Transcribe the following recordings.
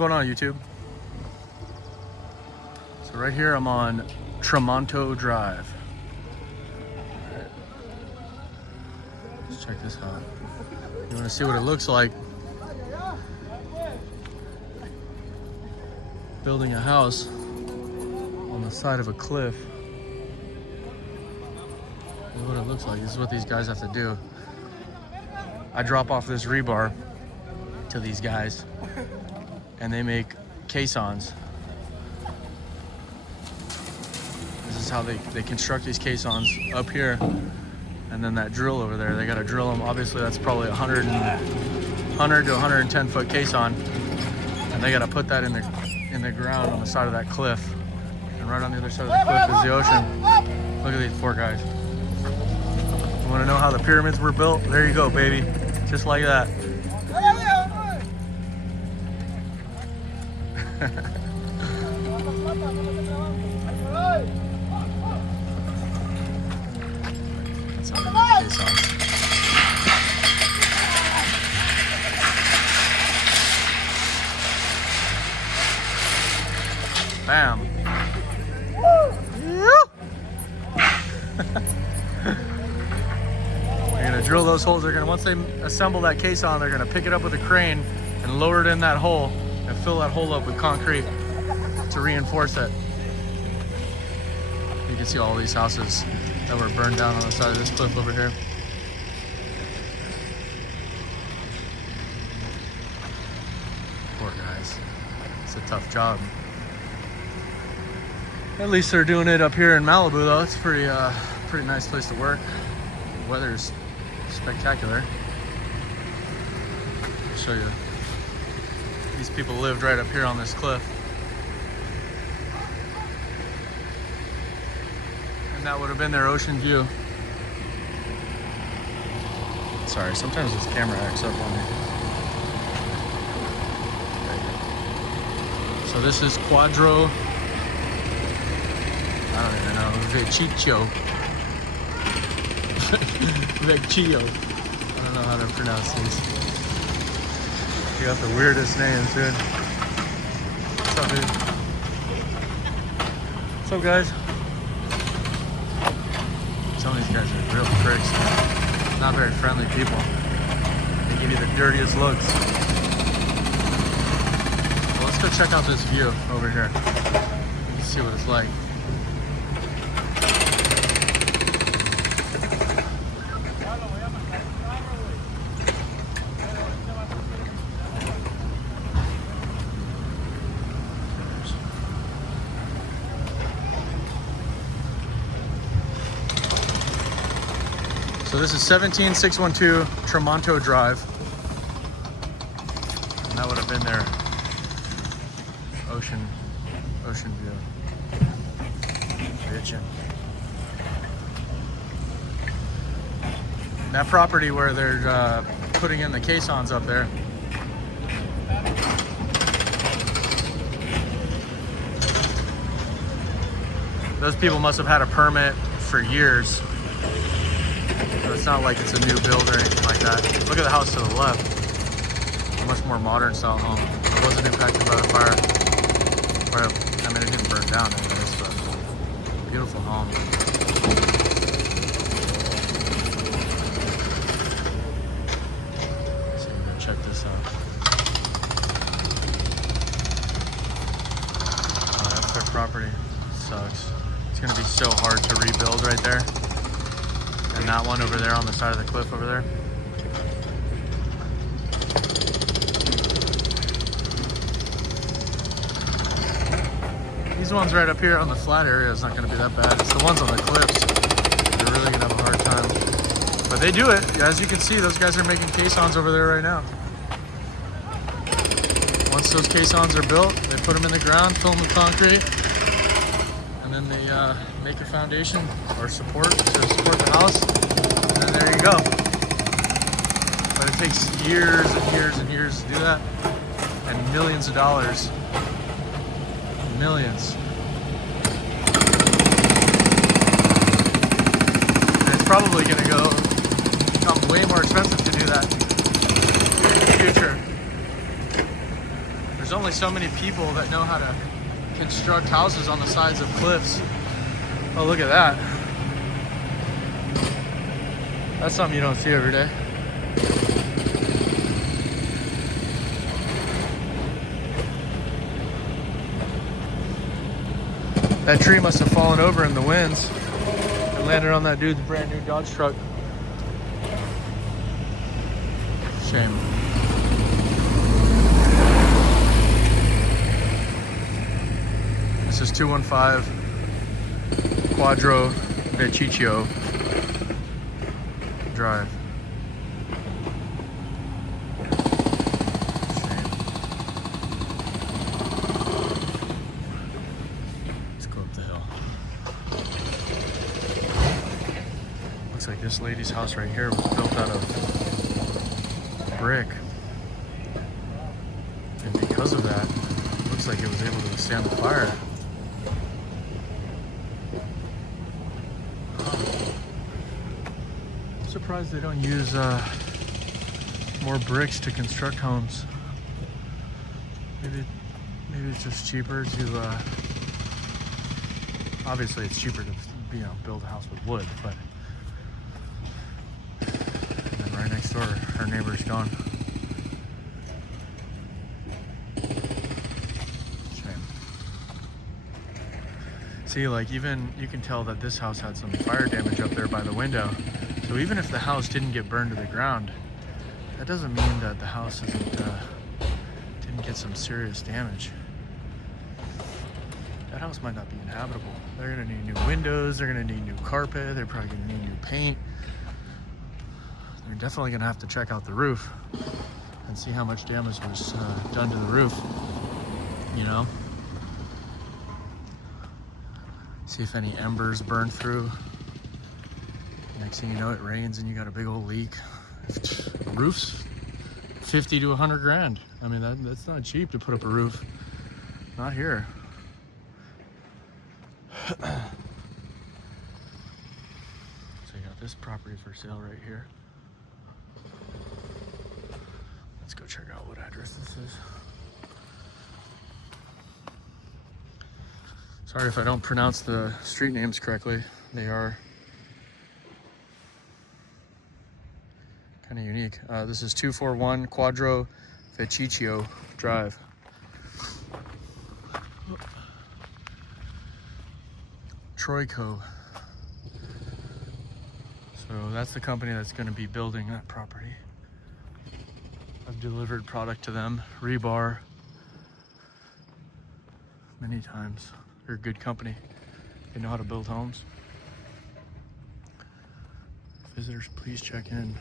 going on, YouTube? So right here I'm on Tramonto Drive. Right. Let's check this out. You want to see what it looks like building a house on the side of a cliff. This is what it looks like. This is what these guys have to do. I drop off this rebar to these guys and they make caissons. This is how they construct these caissons up here. And then that drill over there, they gotta drill them. Obviously that's probably 100 to 110 foot caisson. And they gotta put that in the ground on the side of that cliff. And right on the other side of the cliff is the ocean. Look at these poor guys. You wanna know how the pyramids were built? There you go, baby. Just like that. That's how they make caissons. Bam. They're gonna drill those holes. They're gonna, once they assemble that caisson, they're gonna pick it up with a crane and lower it in that hole and fill that hole up with concrete to reinforce it. You can see all these houses that were burned down on the side of this cliff over here. Poor guys. It's a tough job. At least they're doing it up here in Malibu, though. It's a pretty nice place to work. The weather's spectacular. I'll show you. These people lived right up here on this cliff. And that would have been their ocean view. Sorry, sometimes this camera acts up on me. So this is Quadro, I don't even know, Vecchio. Vecchio. I don't know how to pronounce these. You got the weirdest names, dude. What's up, dude? What's up, guys? Some of these guys are real pricks. Not very friendly people. They give you the dirtiest looks. Well, let's go check out this view over here. You can see what it's like. So this is 17612 Tramonto Drive. And that would have been their ocean view. Bitchin'. That property where they're putting in the caissons up there. Those people must have had a permit for years. So it's not like it's a new build or anything like that. Look at the house to the left. A much more modern style home. It wasn't impacted by the fire. Well, I mean, it didn't burn down anyways, but beautiful home. So we're gonna check this out. Oh, that's their property. Sucks. It's gonna be so hard to rebuild right there. And that one over there on the side of the cliff over there. These ones right up here on the flat area is not going to be that bad. It's the ones on the cliffs. They're really going to have a hard time. But they do it. As you can see, those guys are making caissons over there right now. Once those caissons are built, they put them in the ground, fill them with concrete, and then they make a foundation or support to support the house, and then there you go. But it takes years and years and years to do that, and millions of dollars. Millions. And it's probably going to become way more expensive to do that in the future. There's There's only so many people that know how to construct houses on the sides of cliffs. Oh, look at that. That's something you don't see every day. That tree must have fallen over in the winds and landed on that dude's brand new Dodge truck. Shame. This is 215 Quadro Vecchio Drive. Shame. Let's go up the hill. Looks like this lady's house right here was built out of brick. And because of that, it looks like it was able to withstand the fire. I'm surprised they don't use more bricks to construct homes. Maybe it's just cheaper to, obviously it's cheaper to, build a house with wood, but and then right next door, our neighbor's gone. Shame. See, like even you can tell that this house had some fire damage up there by the window. So even if the house didn't get burned to the ground, that doesn't mean that the house didn't get some serious damage. That house might not be inhabitable. They're gonna need new windows, they're gonna need new carpet, they're probably gonna need new paint. They're definitely gonna have to check out the roof and see how much damage was done to the roof, See if any embers burned through. Next thing you know, it rains and you got a big old leak. The roof's 50 to 100 grand. I mean, that's not cheap to put up a roof. Not here. So you got this property for sale right here. Let's go check out what address this is. Sorry if I don't pronounce the street names correctly. They are kind of unique. This is 241 Quadro Vecchio Drive. Troico. So that's the company that's going to be building that property. I've delivered product to them, rebar, many times. They're a good company. They know how to build homes. Visitors, please check in.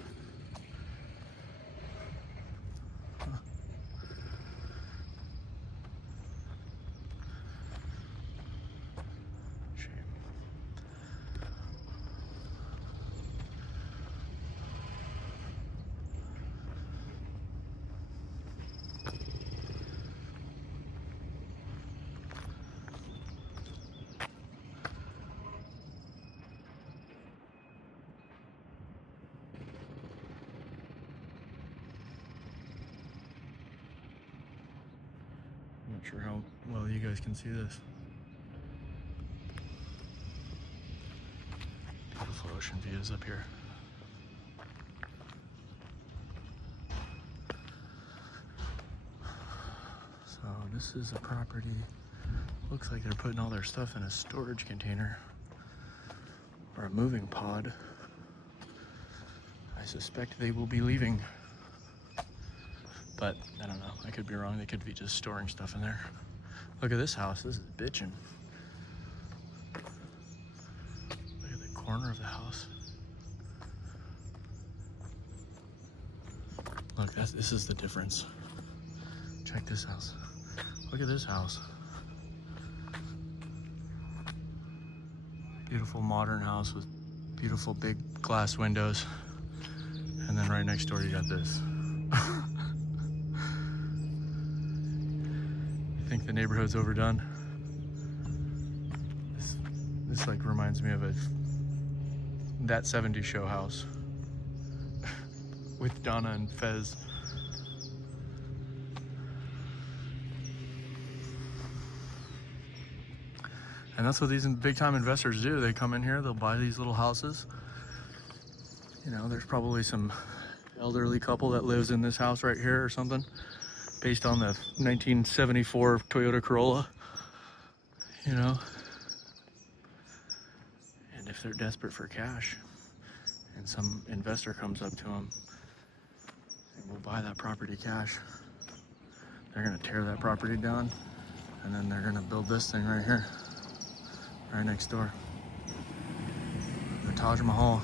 Not sure how well you guys can see this. Beautiful ocean views up here. So this is a property. Looks like they're putting all their stuff in a storage container or a moving pod. I suspect they will be leaving. But I don't know, I could be wrong. They could be just storing stuff in there. Look at this house, this is bitchin'. Look at the corner of the house. Look, this is the difference. Check this house. Look at this house. Beautiful modern house with beautiful big glass windows. And then right next door you got this. Think the neighborhood's overdone. This like reminds me of that 70s show house with Donna and Fez. And that's what these big time investors do. They come in here, they'll buy these little houses. You know, there's probably some elderly couple that lives in this house right here or something, based on the 1974 Toyota Corolla, you know. And if they're desperate for cash and some investor comes up to them and will buy that property cash, they're gonna tear that property down and then they're gonna build this thing right here, right next door. The Taj Mahal.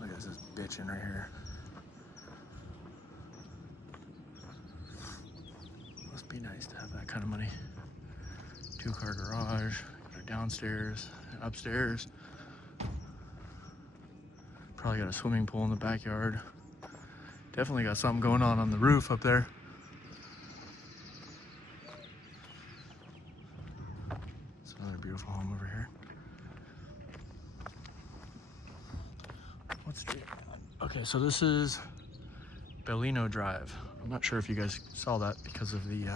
Look at this bitch in right here. Must be nice to have that kind of money. 2-car garage, got a downstairs, upstairs. Probably got a swimming pool in the backyard. Definitely got something going on the roof up there. It's another beautiful home over here. What street? Okay, so this is Bellino Drive. I'm not sure if you guys saw that because of the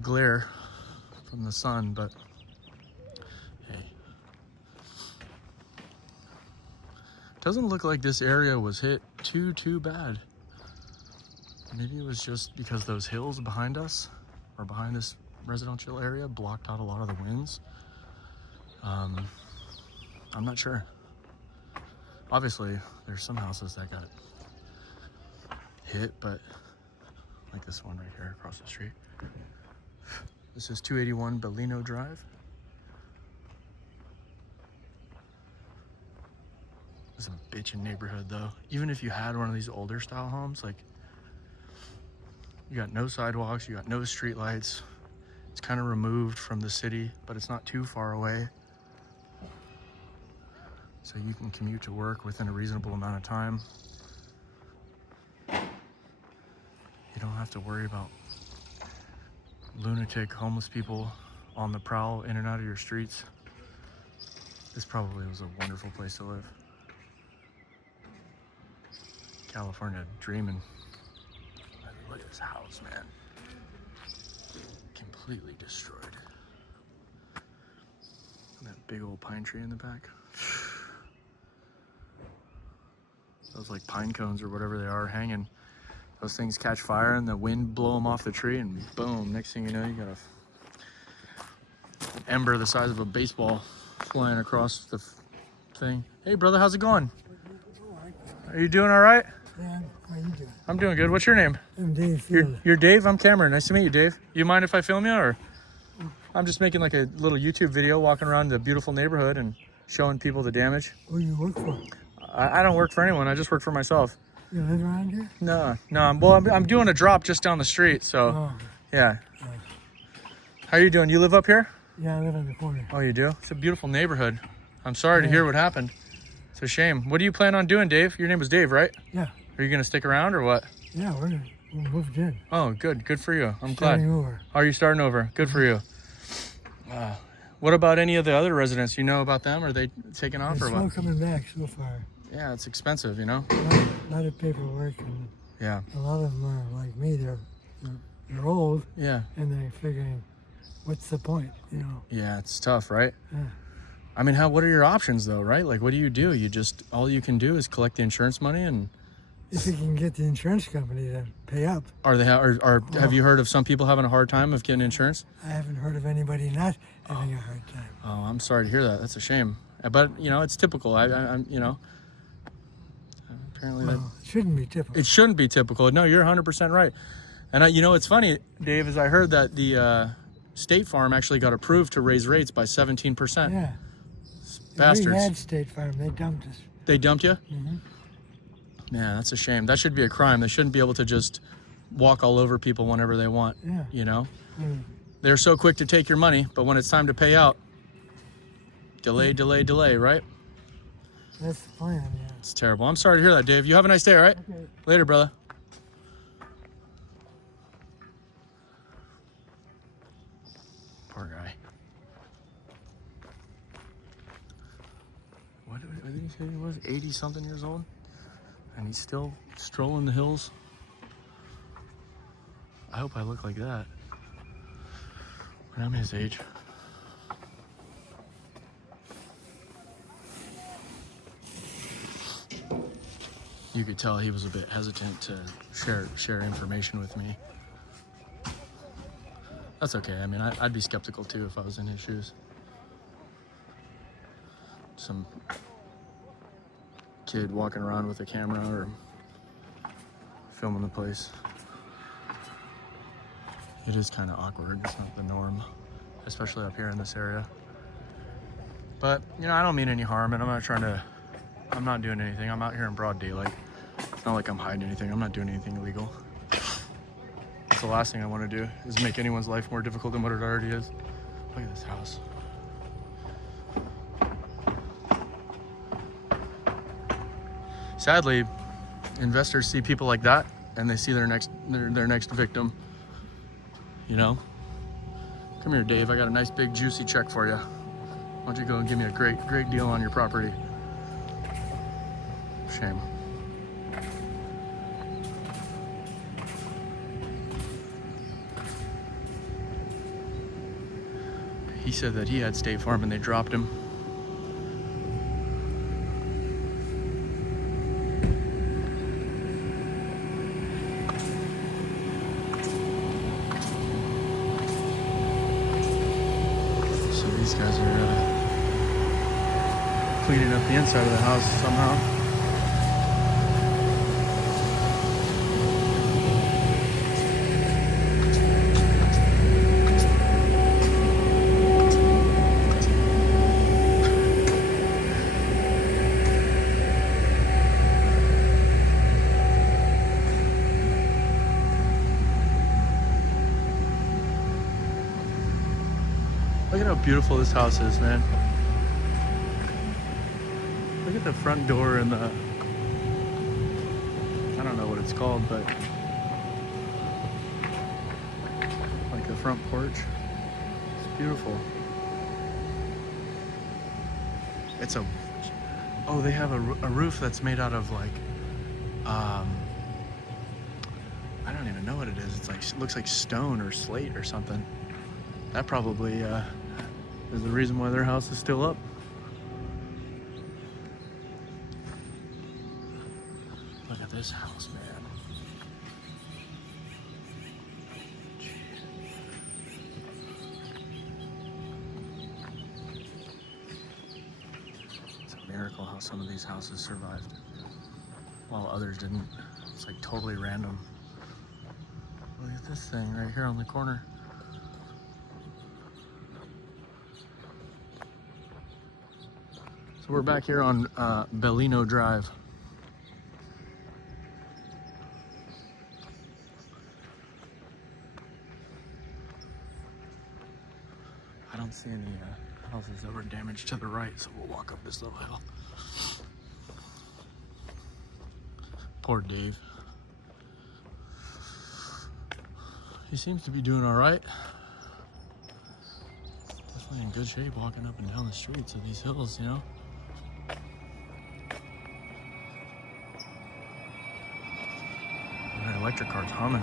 glare from the sun, but hey. Doesn't look like this area was hit too bad. Maybe it was just because those hills behind us, or behind this residential area, blocked out a lot of the winds. I'm not sure. Obviously, there's some houses that got hit, but like this one right here across the street. This is 281 Bellino Drive. It's a bitchin' neighborhood though. Even if you had one of these older style homes, like, you got no sidewalks, you got no street lights. It's kind of removed from the city, but it's not too far away. So you can commute to work within a reasonable amount of time. You don't have to worry about lunatic homeless people on the prowl in and out of your streets. This probably was a wonderful place to live. California dreaming. Look at this house, man. Completely destroyed. And that big old pine tree in the back. Those like pine cones or whatever they are hanging. Those things catch fire and the wind blow them off the tree and boom, next thing you know, you got a ember the size of a baseball flying across the thing. Hey brother, how's it going? Are you doing all right? Yeah, how you doing? I'm doing good. What's your name? I'm Dave. You're Dave? I'm Cameron. Nice to meet you, Dave. You mind if I film you, or? I'm just making like a little YouTube video walking around the beautiful neighborhood and showing people the damage. Who do you work for? I don't work for anyone. I just work for myself. You live around here? No. I'm doing a drop just down the street, so Oh, yeah. How are you doing? You live up here? yeah, I live on the corner. Oh, you do? It's a beautiful neighborhood. I'm sorry to hear what happened. It's a shame. What do you plan on doing, Dave? Your name was Dave, right? Yeah, Are you gonna stick around or what? yeah, we're moved in. Oh, good for you. I'm glad. Starting over. Are you starting over? Good for you. What about any of the other residents? You know about them? Are they taking off It's or slow what? coming back so far. Yeah, it's expensive, you know? A lot of paperwork, and Yeah. a lot of them are like me. They're old, Yeah. and they're figuring, what's the point, you know? Yeah, it's tough, right? Yeah. I mean, what are your options though, right? Like, what do? You just, all you can do is collect the insurance money and... If you can get the insurance company to pay up. Have you heard of some people having a hard time of getting insurance? I haven't heard of anybody not having a hard time. Oh, I'm sorry to hear that. That's a shame. But, you know, it's typical. I'm you know, apparently Well, it shouldn't be typical. it shouldn't be typical. No, you're 100% right. And you know, it's funny, Dave, is I heard that the State Farm actually got approved to raise rates by 17%. Yeah. Bastards. We had State Farm. They dumped us. They dumped you? Mm-hmm. Yeah, that's a shame. That should be a crime. They shouldn't be able to just walk all over people whenever they want. Yeah. You know? Mm. They're so quick to take your money, but when it's time to pay out, delay, right? That's the plan, yeah. It's terrible. I'm sorry to hear that, Dave. You have a nice day, all right? Okay. Later, brother. Poor guy. What did he say he was? 80-something years old? And he's still strolling the hills? I hope I look like that. I'm his age. You could tell he was a bit hesitant to share information with me. That's okay. I mean, I'd be skeptical too if I was in his shoes. Some kid walking around with a camera or filming the place. It is kind of awkward. It's not the norm, especially up here in this area. But, you know, I don't mean any harm, and I'm not doing anything. I'm out here in broad daylight. It's not like I'm hiding anything. I'm not doing anything illegal. That's the last thing I want to do, is make anyone's life more difficult than what it already is. Look at this house. Sadly, investors see people like that and they see their next victim. You know? Come here, Dave. I got a nice big juicy check for you. Why don't you go and give me a great deal on your property? Shame. He said that he had State Farm and they dropped him. So these guys are cleaning up the inside of the house somehow. Look at how beautiful this house is, man. Look at the front door and the, I don't know what it's called, but like the front porch. It's beautiful. It's oh, they have a roof that's made out of like, I don't even know what it is. It's like, it looks like stone or slate or something. That probably is the reason why their house is still up. Look at this house, man. Jeez. It's a miracle how some of these houses survived while others didn't. It's like totally random. Look at this thing right here on the corner. We're back here on Bellino Drive. I don't see any houses that were damaged to the right, so we'll walk up this little hill. Poor Dave. He seems to be doing all right. Definitely in good shape walking up and down the streets of these hills, you know? That electric car's humming.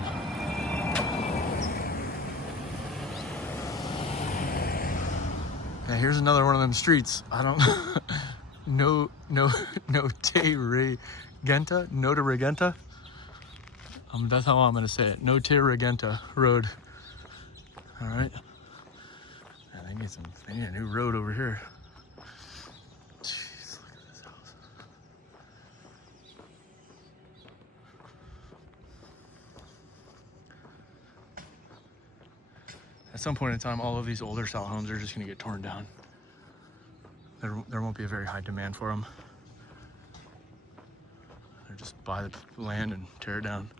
Yeah, here's another one of them streets. I don't no te regenta? No te regenta? That's how I'm gonna say it. No te regenta road. Alright. Yeah, they need a new road over here. Jeez, look at this house. At some point in time, all of these older style homes are just gonna get torn down. There won't be a very high demand for them. They're just buy the land and tear it down.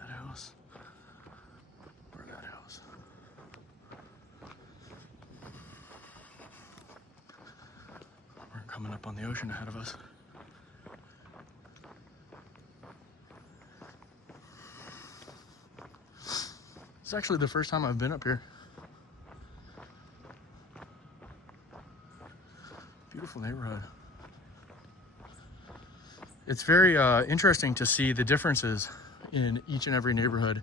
That house. Or that house. We're coming up on the ocean ahead of us. It's actually the first time I've been up here. Beautiful neighborhood. It's very interesting to see the differences in each and every neighborhood.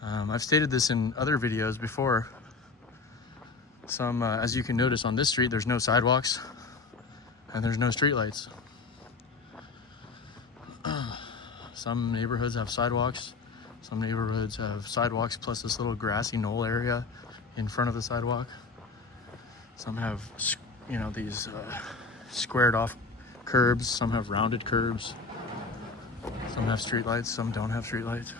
I've stated this in other videos before. Some, as you can notice on this street, there's no sidewalks and there's no streetlights. Some neighborhoods have sidewalks. Some neighborhoods have sidewalks plus this little grassy knoll area in front of the sidewalk. Some have, you know, these squared off curbs. Some have rounded curbs. Some have streetlights. Some don't have streetlights.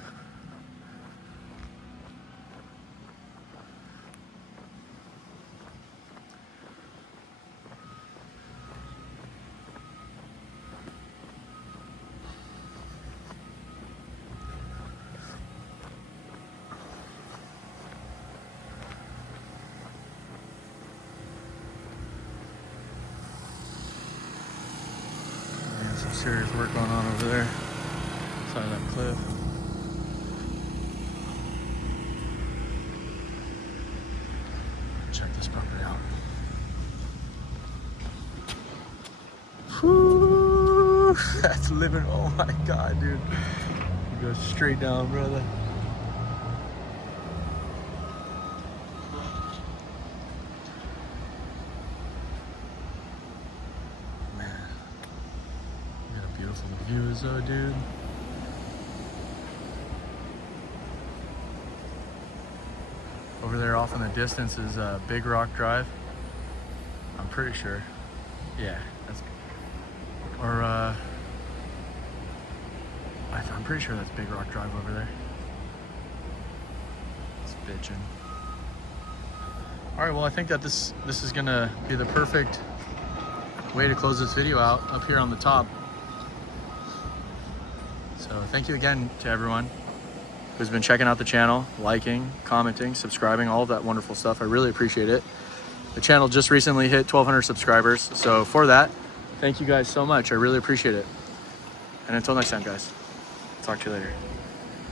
Some serious work going on over there, side of that cliff. Check this property out. Whew, that's living. Oh my God, dude. You go straight down, brother. Beautiful views though, dude. Over there off in the distance is Big Rock Drive. I'm pretty sure. Yeah, that's, or I'm pretty sure that's Big Rock Drive over there. It's bitchin'. All right, well, I think that this is gonna be the perfect way to close this video out up here on the top. So thank you again to everyone who's been checking out the channel, liking, commenting, subscribing, all of that wonderful stuff. I really appreciate it. The channel just recently hit 1,200 subscribers. So for that, thank you guys so much. I really appreciate it. And until next time, guys, talk to you later.